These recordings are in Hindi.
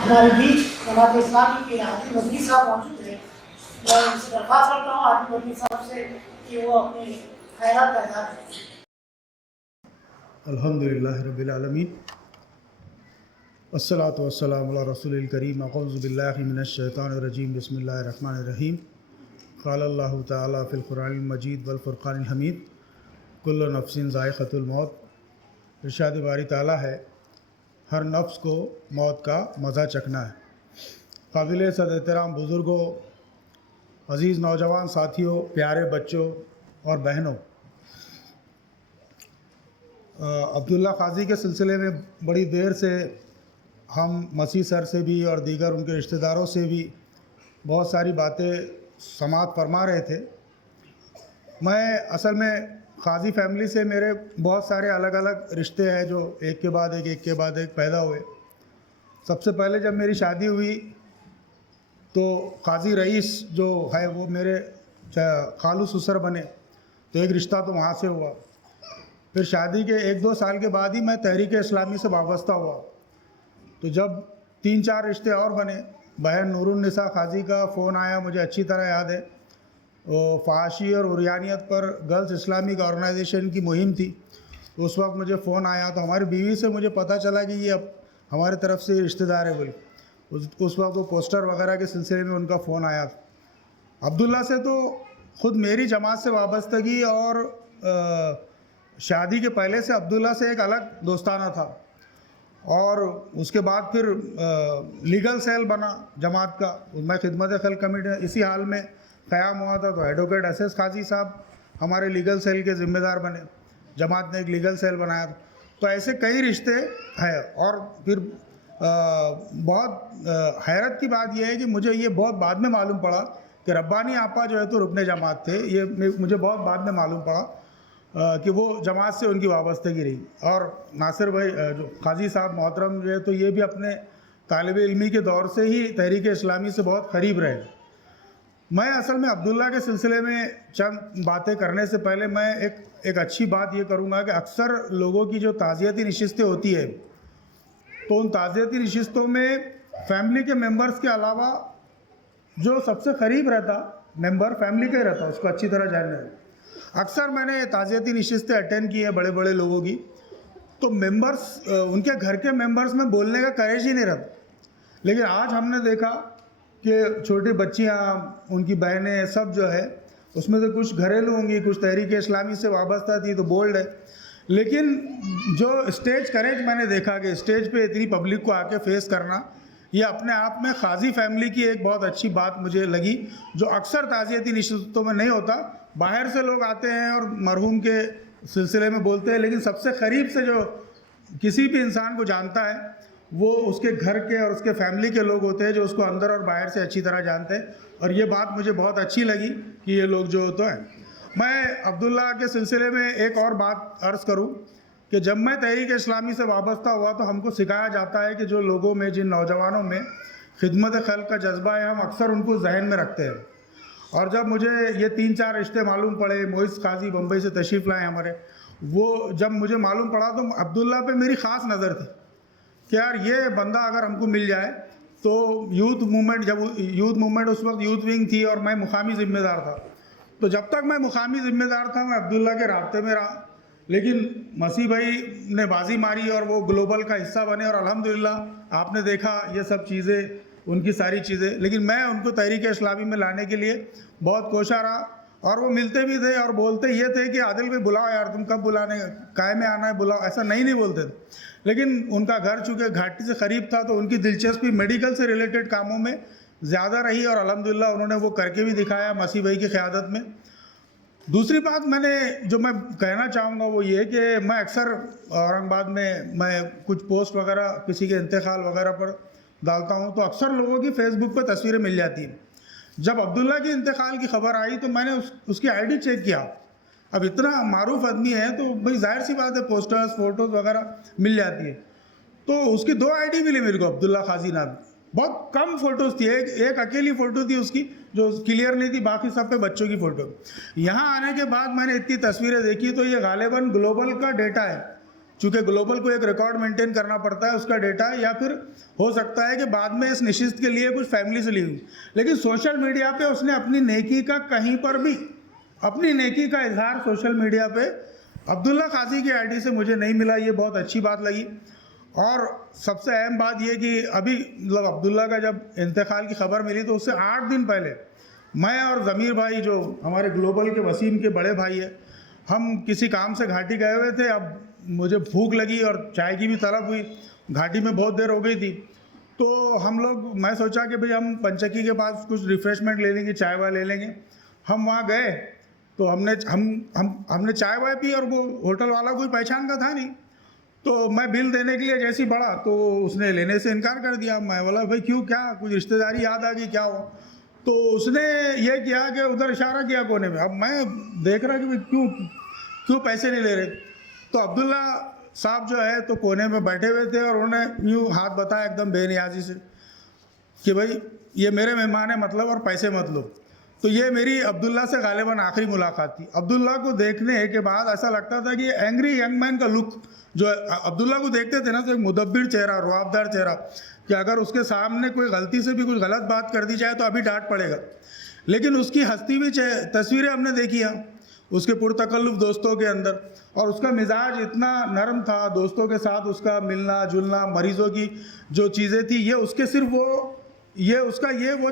हमारे बीच जमात इस्लामी के आदिल वज़ीर साहब मौजूद हैं। मैं इनसे दरख्वास्त करता हूँ आदिल वज़ीर साहब से कि वो अपने ख़ैरात का इज़हार करें। अल्हम्दुलिल्लाह रब्बिल आलमीन अस्सलातु वस्सलामु अला रसूलिल करीम अऊज़ु बिल्लाहि मिनश शैतानिर रजीम बिस्मिल्लाहिर रहमानिर रहीम क़ाल अल्लाहु तआला फ़िल क़ुरआनिल मजीद वल फ़ुरक़ानिल हमीद कुल्लु नफ्सिन ज़ाइक़तुल मौत। इरशाद बारी ताला है, हर नफ्स को मौत का मज़ा चखना है। काबिल सद एहतराम बुज़ुर्गों, अज़ीज़ नौजवान साथियों, प्यारे बच्चों और बहनों, अब्दुल्ला क़ाज़ी के सिलसिले में बड़ी देर से हम मसीह सर से भी और दीगर उनके रिश्तेदारों से भी बहुत सारी बातें समाअत फरमा रहे थे। मैं असल में क़ाज़ी फैमिली से मेरे बहुत सारे अलग अलग रिश्ते हैं जो एक के बाद एक पैदा हुए। सबसे पहले जब मेरी शादी हुई तो क़ाज़ी रईस जो है वो मेरे खालू ससुर बने, तो एक रिश्ता तो वहाँ से हुआ। फिर शादी के 1-2 साल के बाद ही मैं तहरीक इस्लामी से वाबस्ता हुआ। तो जब 3-4 रिश्ते और बने, बहन नूरुन्निसा क़ाज़ी का फ़ोन आया, मुझे अच्छी तरह याद है। वो फ़ाहशी और उरियानियत पर गर्ल्स इस्लामिक ऑर्गेनाइजेशन की मुहिम थी, तो उस वक्त मुझे फ़ोन आया। तो हमारी बीवी से मुझे पता चला कि ये अब हमारे तरफ से रिश्तेदार है बोले। उस वक्त वो पोस्टर वगैरह के सिलसिले में उनका फ़ोन आया था। अब्दुल्ला से तो ख़ुद मेरी जमात से वाबस्तगी और शादी के पहले से अब्दुल्ला से एक अलग दोस्ताना था। और उसके बाद फिर लीगल सेल बना जमात का, मैं खिदमत खल कमेटी इसी हाल में क़याम हुआ था, तो एडवोकेट एस क़ाज़ी साहब हमारे लीगल सेल के ज़िम्मेदार बने। जमात ने एक लीगल सेल बनाया था। तो ऐसे कई रिश्ते हैं। और फिर बहुत हैरत की बात यह है कि मुझे ये बहुत बाद में मालूम पड़ा कि रब्बानी आपा जो है तो रुकने जमात थे। ये मुझे बहुत बाद में मालूम पड़ा कि वो जमात से उनकी वाबस्तगी रही। और नासिर भाई जो क़ाज़ी साहब मोहतरम जो है तो ये भी अपने तालिब इल्मी के दौर से ही तहरीक इस्लामी से बहुत करीब रहे। मैं असल में अब्दुल्ला के सिलसिले में चंद बातें करने से पहले मैं एक अच्छी बात ये करूँगा कि अक्सर लोगों की जो ताज़ियती नशिस्तें होती है, तो उन ताज़ियती नशिस्तों में फैमिली के मेंबर्स के अलावा जो सबसे करीब रहता मेंबर फैमिली का ही रहता, उसको अच्छी तरह जानना है। अक्सर मैंने ताज़ियती नशिस्तें अटेंड की है बड़े बड़े लोगों की, तो मेंबर्स उनके घर के मेंबर्स में बोलने का करेज ही नहीं रहता। लेकिन आज हमने देखा कि छोटी बच्चियाँ, उनकी बहनें सब जो है उसमें से कुछ घरेलू होंगी, कुछ तहरीक इस्लामी से वाबस्ता थी तो बोल्ड है। लेकिन जो स्टेज करेज मैंने देखा कि स्टेज पे इतनी पब्लिक को आके फेस करना, ये अपने आप में क़ाज़ी फैमिली की एक बहुत अच्छी बात मुझे लगी, जो अक्सर ताज़ियती नशिस्तों में नहीं होता। बाहर से लोग आते हैं और मरहूम के सिलसिले में बोलते हैं, लेकिन सबसे करीब से जो किसी भी इंसान को जानता है वो उसके घर के और उसके फैमिली के लोग होते हैं, जो उसको अंदर और बाहर से अच्छी तरह जानते हैं। और ये बात मुझे बहुत अच्छी लगी कि ये लोग जो तो हैं। मैं अब्दुल्ला के सिलसिले में एक और बात अर्ज़ करूं कि जब मैं तहरीक इस्लामी से वाबस्ता हुआ तो हमको सिखाया जाता है कि जो लोगों में, जिन नौजवानों में खिदमत खल्क़ का जज्बा है, हम अक्सर उनको जहन में रखते हैं। और जब मुझे ये 3-4 रिश्ते मालूम पड़े, मोइस क़ाज़ी बम्बई से तशरीफ़ लाए हमारे, वो जब मुझे मालूम पड़ा तो अब्दुल्ला पे मेरी ख़ास नज़र थी कि यार ये बंदा अगर हमको मिल जाए तो यूथ मूवमेंट, जब यूथ मूवमेंट उस वक्त यूथ विंग थी और मैं मुकामी ज़िम्मेदार था, तो जब तक मैं मुकामी ज़िम्मेदार था मैं अब्दुल्ला के राब्ते में रहा। लेकिन मसीह भाई ने बाजी मारी और वो ग्लोबल का हिस्सा बने, और अल्हम्दुलिल्लाह आपने देखा ये सब चीज़ें, उनकी सारी चीज़ें। लेकिन मैं उनको तहरीक इस्लामी में लाने के लिए बहुत कोशा रहा, और वो मिलते भी थे और बोलते ये थे कि आदिल भाई बुलाओ यार, तुम कब बुलाने, काय में आना है बुलाओ, ऐसा नहीं बोलते थे। लेकिन उनका घर चूँकि घाटी से करीब था तो उनकी दिलचस्पी मेडिकल से रिलेटेड कामों में ज़्यादा रही, और अल्हम्दुलिल्लाह उन्होंने वो करके भी दिखाया मसीह भाई की क़यादत में। दूसरी बात मैंने जो मैं कहना चाहूँगा वो ये कि मैं अक्सर औरंगाबाद में मैं कुछ पोस्ट वगैरह किसी के इंतकाल वगैरह पर डालता हूँ, तो अक्सर लोगों की फ़ेसबुक पर तस्वीरें मिल जाती हैं। जब अब्दुल्ला के इंतकाल की खबर आई तो मैंने उसकी आईडी चेक किया। अब इतना मारूफ आदमी है तो भाई जाहिर सी बात है पोस्टर्स फ़ोटोज़ वगैरह मिल जाती है। तो उसकी 2 आईडी मिली मेरे को, अब्दुल्ला क़ाज़ी नाम। बहुत कम फ़ोटोज़ थी, एक अकेली फ़ोटो थी उसकी जो क्लियर नहीं थी, बाकी सब पे बच्चों की फ़ोटो। यहाँ आने के बाद मैंने इतनी तस्वीरें देखी तो ये गालिबन ग्लोबल का डेटा है। चूँकि ग्लोबल को एक रिकॉर्ड मेंटेन करना पड़ता है उसका डेटा, या फिर हो सकता है कि बाद में इस निशिस्त के लिए कुछ फैमिली से ली हुई। लेकिन सोशल मीडिया पे उसने अपनी नेकी का कहीं पर भी अपनी नेकी का इजहार सोशल मीडिया पे अब्दुल्ला काजी की आईडी से मुझे नहीं मिला। ये बहुत अच्छी बात लगी। और सबसे अहम बात ये कि अभी मतलब अब्दुल्ला का जब इंतकाल की खबर मिली तो उससे 8 दिन पहले मैं और ज़मीर भाई जो हमारे ग्लोबल के वसीम के बड़े भाई है, हम किसी काम से घाटी गए हुए थे। अब मुझे भूख लगी और चाय की भी तलब हुई, घाटी में बहुत देर हो गई थी। तो मैं सोचा कि भाई हम पंचक्की के पास कुछ रिफ़्रेशमेंट ले लेंगे, चाय वाय ले लेंगे। हम वहाँ गए तो हमने चाय वाय पी और वो होटल वाला कोई पहचान का था नहीं। तो मैं बिल देने के लिए जैसे ही बढ़ा तो उसने लेने से इनकार कर दिया। मैं बोला भाई क्यों, क्या कुछ रिश्तेदारी याद आ गई क्या हो? तो उसने ये किया कि उधर इशारा किया कोने में। अब मैं देख रहा कि भाई क्यों पैसे नहीं ले रहे। तो अब्दुल्ला साहब जो है तो कोने में बैठे हुए थे और उन्होंने यूँ हाथ बताया एकदम बेनियाजी से कि भाई ये मेरे मेहमान है मतलब, और पैसे मत लो। तो ये मेरी अब्दुल्ला से गालिबन आखिरी मुलाकात थी। अब्दुल्ला को देखने के बाद ऐसा लगता था कि एंग्री यंग मैन का लुक जो अब्दुल्ला को देखते थे ना, तो एक मुदब्बिर चेहरा, रुआबदार चेहरा, कि अगर उसके सामने कोई गलती से भी कुछ गलत बात कर दी जाए तो अभी डांट पड़ेगा। लेकिन उसकी हंसती हुई तस्वीरें हमने देखी हैं उसके पुरतकल्लुफ़ दोस्तों के अंदर, और उसका मिजाज इतना नरम था, दोस्तों के साथ उसका मिलना जुलना, मरीज़ों की जो चीज़ें थी, ये उसके सिर्फ वो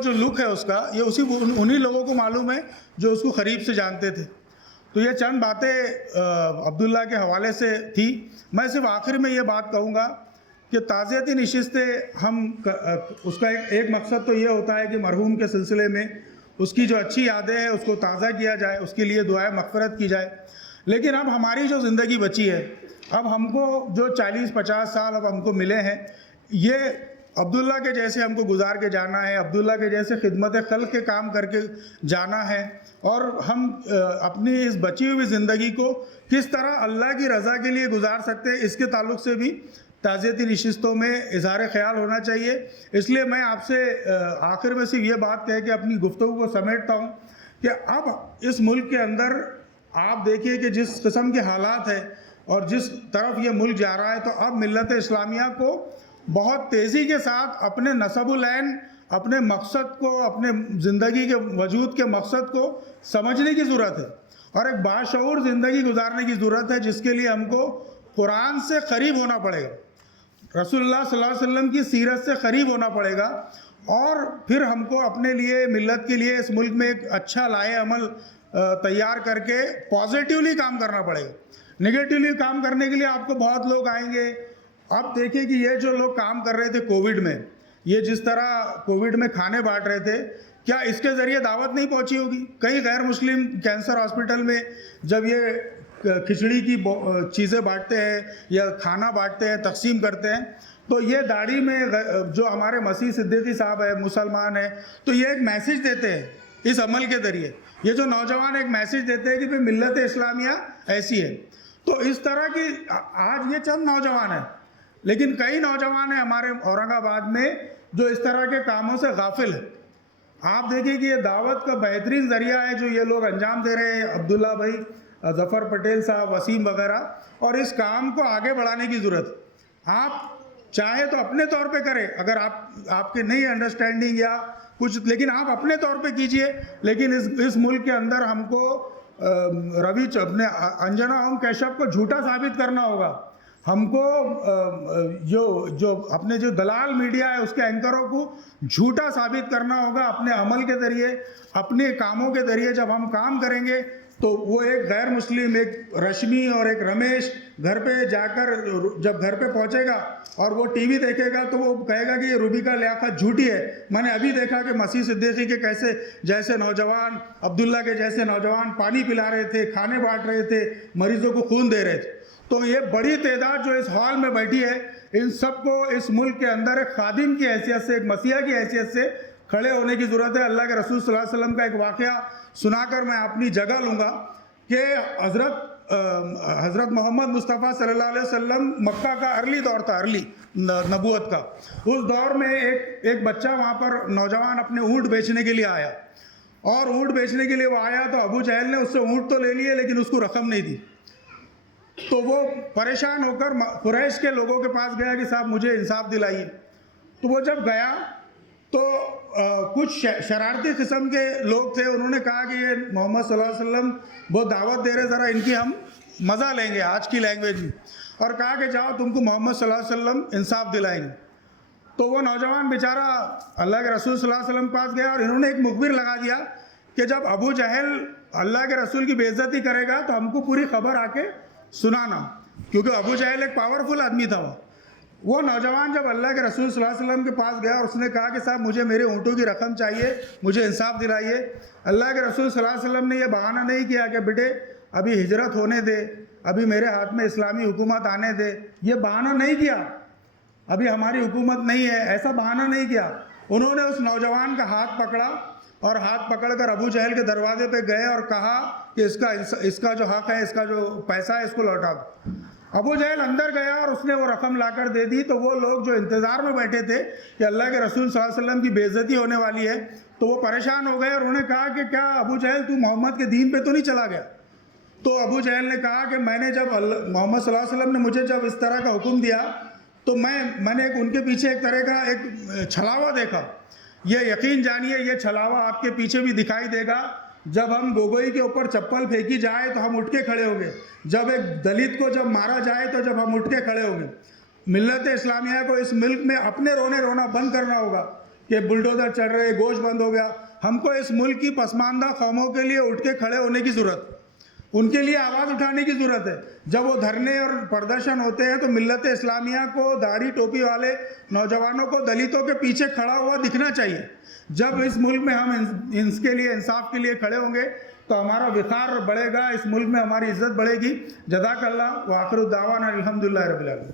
जो लुक है उसका, ये उन्हीं लोगों को मालूम है जो उसको करीब से जानते थे। तो ये चंद बातें अब्दुल्ला के हवाले से थी। मैं सिर्फ आखिर में ये बात कहूँगा कि ताज़ियती नशिस्तें उसका एक मकसद तो ये होता है कि मरहूम के सिलसिले में उसकी जो अच्छी यादें हैं उसको ताज़ा किया जाए, उसके लिए दुआए मग़फ़िरत की जाए। लेकिन अब हमारी जो ज़िंदगी बची है, अब हमको जो 40-50 साल अब हमको मिले हैं, ये अब्दुल्ला के जैसे हमको गुजार के जाना है, अब्दुल्ला के जैसे खिदमत खल्क़ के काम करके जाना है, और हम अपनी इस बची हुई ज़िंदगी को किस तरह अल्लाह की रज़ा के लिए गुजार सकते हैं, इसके ताल्लुक़ से भी ताज़ियती नशिस्तों में इज़हार ख़याल होना चाहिए। इसलिए मैं आपसे आखिर में सिर्फ ये बात कह के अपनी गुफ्तगू को समेटता हूँ कि अब इस मुल्क के अंदर आप देखिए कि जिस किस्म के हालात हैं और जिस तरफ ये मुल्क जा रहा है, तो अब मिल्लत इस्लामिया को बहुत तेज़ी के साथ अपने नसबुल ऐन, अपने मकसद को, अपने ज़िंदगी के वजूद के मकसद को समझने की ज़रूरत है और एक बाशऊर ज़िंदगी गुजारने की ज़रूरत है, जिसके लिए हमको कुरान से करीब होना पड़ेगा, रसूलुल्लाह सल्लल्लाहु अलैहि वसल्लम की सीरत से करीब होना पड़ेगा, और फिर हमको अपने लिए, मिल्लत के लिए इस मुल्क में एक अच्छा लाए अमल तैयार करके पॉजिटिवली काम करना पड़ेगा। नेगेटिवली काम करने के लिए आपको बहुत लोग आएंगे। अब देखिए कि ये जो लोग काम कर रहे थे कोविड में, ये जिस तरह कोविड में खाने बांट रहे थे, क्या इसके ज़रिए दावत नहीं पहुंची होगी? कई गैर मुस्लिम कैंसर हॉस्पिटल में जब ये खिचड़ी की चीज़ें बांटते हैं या खाना बांटते हैं, तकसीम करते हैं, तो ये दाढ़ी में जो हमारे मसीह सिद्दीकी साहब है, मुसलमान है, तो ये एक मैसेज देते हैं इस अमल के ज़रिए। ये जो नौजवान एक मैसेज देते हैं कि भाई मिल्लत इस्लामिया ऐसी है। तो इस तरह की आज ये चंद नौजवान हैं, लेकिन कई नौजवान हैं हमारे औरंगाबाद में जो इस तरह के कामों से गाफिल है। आप देखिए कि ये दावत का बेहतरीन ज़रिया है जो ये लोग अंजाम दे रहे हैं, अब्दुल्ला भाई, ज़फ़र पटेल साहब, वसीम वगैरह, और इस काम को आगे बढ़ाने की ज़रूरत। आप चाहे तो अपने तौर पे करें, अगर आपके नहीं अंडरस्टैंडिंग या कुछ, लेकिन आप अपने तौर पे कीजिए। लेकिन इस मुल्क के अंदर हमको अपने अंजना ओम कश्यप को झूठा साबित करना होगा। हमको जो अपने जो दलाल मीडिया है उसके एंकरों को झूठा साबित करना होगा अपने अमल के ज़रिए, अपने कामों के ज़रिए। जब हम काम करेंगे तो वो एक गैर मुस्लिम, एक रश्मि और एक रमेश घर पे जाकर जब घर पे पहुंचेगा और वो टीवी देखेगा तो वो कहेगा कि ये रूबी का लियाकत झूठी है। मैंने अभी देखा कि मसीह सिद्दीकी के जैसे नौजवान, अब्दुल्ला के जैसे नौजवान पानी पिला रहे थे, खाने बांट रहे थे, मरीजों को खून दे रहे थे। तो ये बड़ी तादाद जो इस हॉल में बैठी है, इन सबको इस मुल्क के अंदर एक खादिम की हैसियत से, एक मसीहा की हैसियत से खड़े होने की ज़रूरत है। अल्लाह के रसूल सल्लल्लाहु अलैहि वसल्लम का एक वाक़या सुनाकर मैं अपनी जगह लूँगा कि हज़रत मोहम्मद मुस्तफ़ा सल्लल्लाहु अलैहि वसल्लम, मक्का का अर्ली दौर था, अर्ली नबूवत का, उस दौर में एक बच्चा वहाँ पर नौजवान अपने ऊँट बेचने के लिए आया, और ऊँट बेचने के लिए वो आया तो अबू जहल ने उससे ऊँट तो ले लिए लेकिन उसको रकम नहीं दी। तो वो परेशान होकर कुरैश के लोगों के पास गया कि साहब मुझे इंसाफ दिलाइए। तो वो जब गया तो कुछ शरारती किस्म के लोग थे, उन्होंने कहा कि ये मोहम्मद सल्लल्लाहु अलैहि वसल्लम बहुत दावत दे रहे, ज़रा इनकी हम मज़ा लेंगे आज की लैंग्वेज में, और कहा कि जाओ तुमको मोहम्मद सल्लल्लाहु अलैहि वसल्लम इंसाफ दिलाएंगे। तो वो नौजवान बेचारा अल्लाह के रसूल सल्लल्लाहु अलैहि वसल्लम के पास गया और इन्होंने एक मुखबिर लगा दिया कि जब अबू जहल अल्लाह के रसूल की बेइज्जती करेगा तो हमको पूरी खबर आके सुनाना, क्योंकि अबू जहल एक पावरफुल आदमी था। वो नौजवान जब अल्लाह के रसूल सल्लल्लाहु अलैहि वसल्लम के पास गया और उसने कहा कि साहब मुझे मेरे ऊँटों की रकम चाहिए, मुझे इंसाफ दिलाइए। अल्लाह के रसूल सल्लल्लाहु अलैहि वसल्लम ने यह बहाना नहीं किया कि बेटे अभी हिजरत होने दे, अभी मेरे हाथ में इस्लामी हुकूमत आने दे, ये बहाना नहीं किया, अभी हमारी हुकूमत नहीं है, ऐसा बहाना नहीं किया। उन्होंने उस नौजवान का हाथ पकड़ा और हाथ पकड़कर अबू जहल के दरवाजे पे गए और कहा कि इसका जो हक़ है, इसका जो पैसा है, इसको लौटा दो। अबू जहल अंदर गया और उसने वो रकम लाकर दे दी। तो वो लोग जो इंतज़ार में बैठे थे कि अल्लाह के रसूल सल्लल्लाहु अलैहि वसल्लम की बेइज्जती होने वाली है, तो वो परेशान हो गए और उन्होंने कहा कि क्या अबू जहल तू मोहम्मद के दीन पे तो नहीं चला गया? तो अबू जहल ने कहा कि मैंने जब मोहम्मद सल्लल्लाहु अलैहि वसल्लम ने मुझे जब इस तरह का हुक्म दिया तो मैंने उनके पीछे एक तरह का एक छलावा देखा। ये यकीन जानिए ये छलावा आपके पीछे भी दिखाई देगा। जब हम गोगोई के ऊपर चप्पल फेंकी जाए तो हम उठ के खड़े होंगे, जब एक दलित को जब मारा जाए तो जब हम उठ के खड़े होंगे। मिल्लत इस्लामिया को इस मुल्क में अपने रोना बंद करना होगा कि बुलडोज़र चल रहे, गोश्त बंद हो गया। हमको इस मुल्क की पसमानदा कौमों के लिए उठ के खड़े होने की ज़रूरत, उनके लिए आवाज़ उठाने की ज़रूरत है। जब वो धरने और प्रदर्शन होते हैं तो मिल्लत इस्लामिया को, दाढ़ी टोपी वाले नौजवानों को दलितों के पीछे खड़ा हुआ दिखना चाहिए। जब इस मुल्क में हम इसके लिए, इंसाफ के लिए खड़े होंगे तो हमारा विकार बढ़ेगा, इस मुल्क में हमारी इज़्ज़त बढ़ेगी। जज़ाकल्लाह व आखिरु दावाना अल्हम्दुलिल्लाहि रब्बिल आलमीन।